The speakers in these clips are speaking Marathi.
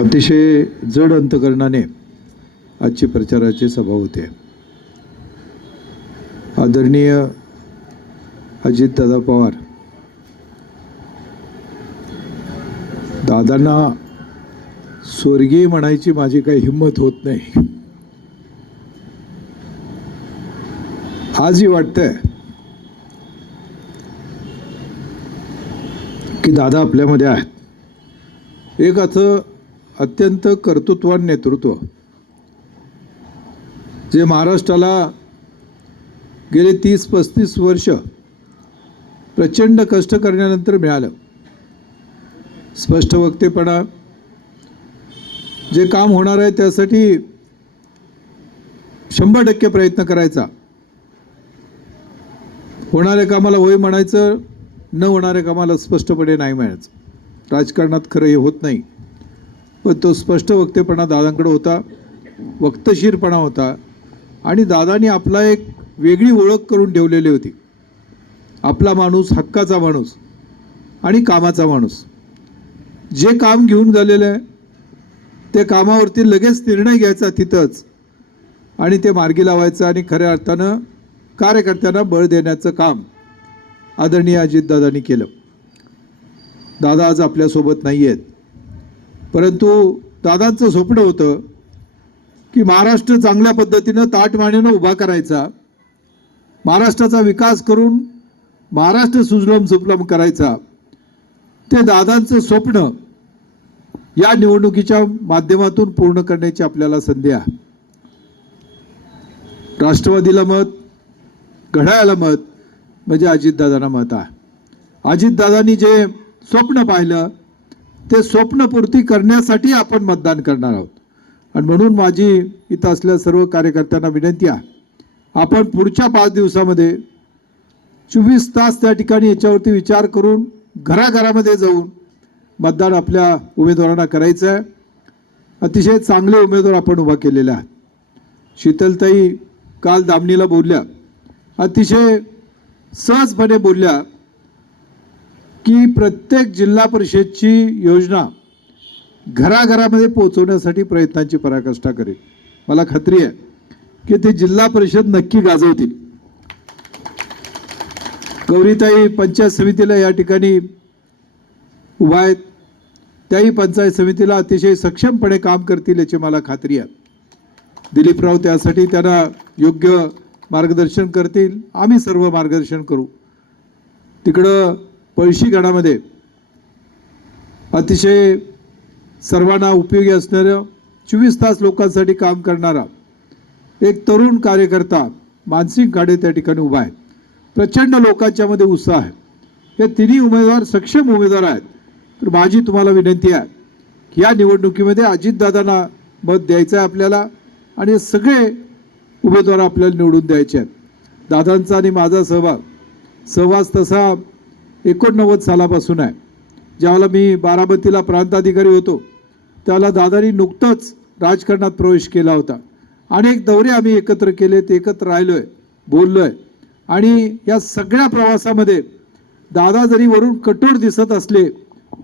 अतिशय जड अंतकरणाने आजची प्रचाराची सभा होते। आदरणीय अजितदादा पवार दादांना स्वर्गीय म्हणायची माझी काही हिंमत होत नाही। आजही वाटतंय की दादा आपल्यामध्ये आहेत। एक अत्यंत कर्तृत्वान नेतृत्व जे महाराष्ट्राला गेले 30-35 वर्ष प्रचंड कष्ट करण्यानंतर मिळालं। स्पष्ट वक्तेपणा, जे काम होणार आहे त्यासाठी 100% प्रयत्न करायचा, होणाऱ्या कामाला होय म्हणायचं, न होणाऱ्या कामाला स्पष्टपणे नाही म्हणायचं। राजकारणात खरं हे होत नाही, पण तो स्पष्ट वक्तेपणा दादांकडे होता, वक्तशीरपणा होता आणि दादांनी आपला एक वेगळी ओळख करून ठेवलेली होती। आपला माणूस, हक्काचा माणूस आणि कामाचा माणूस। जे काम घेऊन झालेलं आहे ते कामावरती लगेच निर्णय घ्यायचा तिथंच आणि ते मार्गी लावायचं आणि खऱ्या अर्थानं कार्यकर्त्यांना बळ देण्याचं काम आदरणीय अजितदादांनी केलं। दादा आज आपल्यासोबत नाही आहेत, परंतु दादांचं स्वप्न होतं की महाराष्ट्र चांगल्या पद्धतीनं ताटमानेनं उभा करायचा, महाराष्ट्राचा विकास करून महाराष्ट्र सुजलाम सुफलाम करायचा। ते दादांचं स्वप्न या निवडणुकीच्या माध्यमातून पूर्ण करण्याची आपल्याला संधी आहे। राष्ट्रवादीला मत, घड्याळाला मत म्हणजे अजितदादांना मत आहे। अजितदादांनी जे स्वप्न पाहिलं ते स्वप्नपूर्ती करण्यासाठी आपण मतदान करणार आहोत। आणि म्हणून माझी इथं असलेल्या सर्व कार्यकर्त्यांना विनंती आहे, आपण पुढच्या 5 दिवसामध्ये 24 तास त्या ठिकाणी याच्यावरती विचार करून घराघरामध्ये जाऊन मतदान आपल्या उमेदवारांना करायचं आहे। अतिशय चांगले उमेदवार आपण उभा केलेले आहेत। शीतलताई काल दामणीला बोलल्या, अतिशय सहजपणे बोलल्या की प्रत्येक जिल्हा परिषदची योजना घराघरामध्ये पोहोचवण्यासाठी प्रयत्नांची पराकाष्ठा करेल। मला खात्री आहे की ते जिल्हा परिषद नक्की गाजवतील। गौरीताई पंचायत समितीला या ठिकाणी उभा आहेत, त्याही पंचायत समितीला अतिशय सक्षमपणे काम करतील याची मला खात्री आहे। दिलीपराव त्यासाठी त्यांना योग्य मार्गदर्शन करतील, आम्ही सर्व मार्गदर्शन करू। तिकडं पळशी गडामध्ये अतिशय सर्वांना उपयोगी असणारं 24 तास लोकांसाठी काम करणारा एक तरुण कार्यकर्ता मानसिंग गाडे त्या ठिकाणी उभा आहे। प्रचंड लोकांच्यामध्ये उत्साह आहे। हे तिन्ही उमेदवार सक्षम उमेदवार आहेत। तर माझी तुम्हाला विनंती आहे की या निवडणुकीमध्ये अजितदादांना मत द्यायचं आहे आपल्याला आणि सगळे उमेदवार आपल्याला निवडून द्यायचे आहेत। दादांचा आणि माझा सहवास तसा 89 सालापासून आहे। ज्यावेळेला मी बारामतीला प्रांताधिकारी होतो त्यावेळेला दादांनी नुकतंच राजकारणात प्रवेश केला होता। अनेक दौरे आम्ही एकत्र केलेत, एकत्र राहिलोय, बोललोय आणि या सगळ्या प्रवासामध्ये दादा जरी वरून कठोर दिसत असले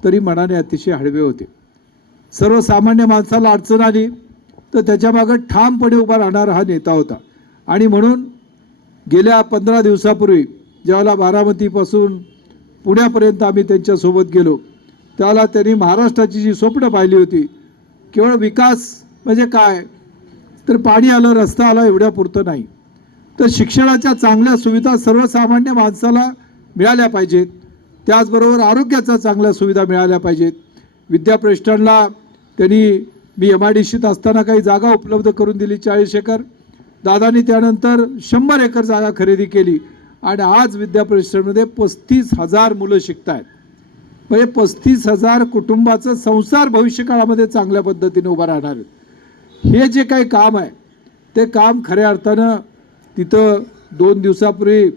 तरी मनाने अतिशय हळवे होते। सर्वसामान्य माणसाला अडचण आली तर त्याच्या मागे ठामपणे उभा राहणारा हा नेता होता। आणि म्हणून गेल्या 15 दिवसापूर्वी ज्यावेळेला बारामतीपासून पुण्यापर्यंत आम्ही त्यांच्यासोबत गेलो त्याला त्यांनी महाराष्ट्राची जी स्वप्न पाहिली होती, केवळ विकास म्हणजे काय तर पाणी आलं, रस्ता आला एवढ्यापुरतं नाही, तर शिक्षणाच्या चांगल्या सुविधा सर्वसामान्य माणसाला मिळाल्या पाहिजेत। त्याचबरोबर आरोग्याच्या चांगल्या सुविधा मिळाल्या पाहिजेत। विद्याप्रतिष्ठानला त्यांनी मी MIDCत असताना काही जागा उपलब्ध करून दिली 40 एकर। दादांनी त्यानंतर 100 एकर जागा खरेदी केली आणि आज विद्याप्रतिष्ठानमध्ये 35,000 मुलं शिकत आहेत। म्हणजे 35,000 कुटुंबाचं संसार भविष्यकाळामध्ये चांगल्या पद्धतीने उभा राहणार आहेत। हे जे काही काम आहे ते काम खऱ्या अर्थानं तिथं 2 दिवसापूर्वी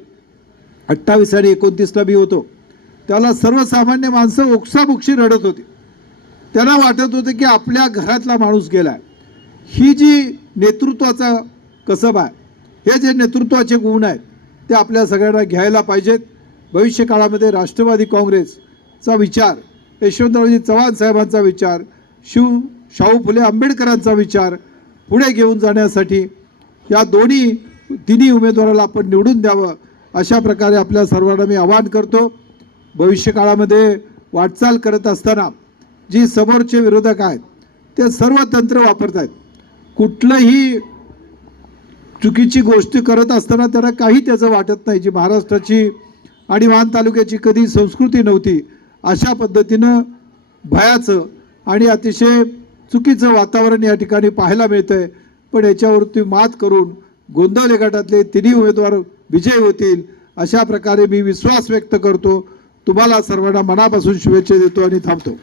28 आणि 29ला मी होतो त्याला सर्वसामान्य माणसं ओक्साबोक्षी रडत होती। त्यांना वाटत होतं की आपल्या घरातला माणूस गेला आहे। ही जी नेतृत्वाचा कसब आहे, हे जे नेतृत्वाचे गुण आहेत ते आपल्या सगळ्यांना घ्यायला पाहिजेत। भविष्यकाळामध्ये राष्ट्रवादी काँग्रेसचा विचार, यशवंतरावजी चव्हाण साहेबांचा विचार, शाहू फुले आंबेडकरांचा विचार पुढे घेऊन जाण्यासाठी या तिन्ही उमेदवाराला आपण निवडून द्यावं अशा प्रकारे आपल्या सर्वांना मी आवाहन करतो. भविष्य काळामध्ये वाटचाल करत असताना जी समोरचे विरोधक आहेत ते सर्व तंत्र वापरत आहेत. कुठलंही चुकीची गोष्ट करत असताना त्यांना काही त्याचं वाटत नाही. जी महाराष्ट्राची आणि मान तालुक्याची कधी संस्कृती नव्हती अशा पद्धतीनं भयाचं आणि अतिशय चुकीचं वातावरण या ठिकाणी पाहायला मिळतंय. पण याच्यावरती मात करून गोंदवले गटातले तिन्ही उमेदवार विजयी होतील अशा प्रकारे मी विश्वास व्यक्त करतो. तुम्हाला सर्वांना मनापासून शुभेच्छा देतो आणि थांबतो.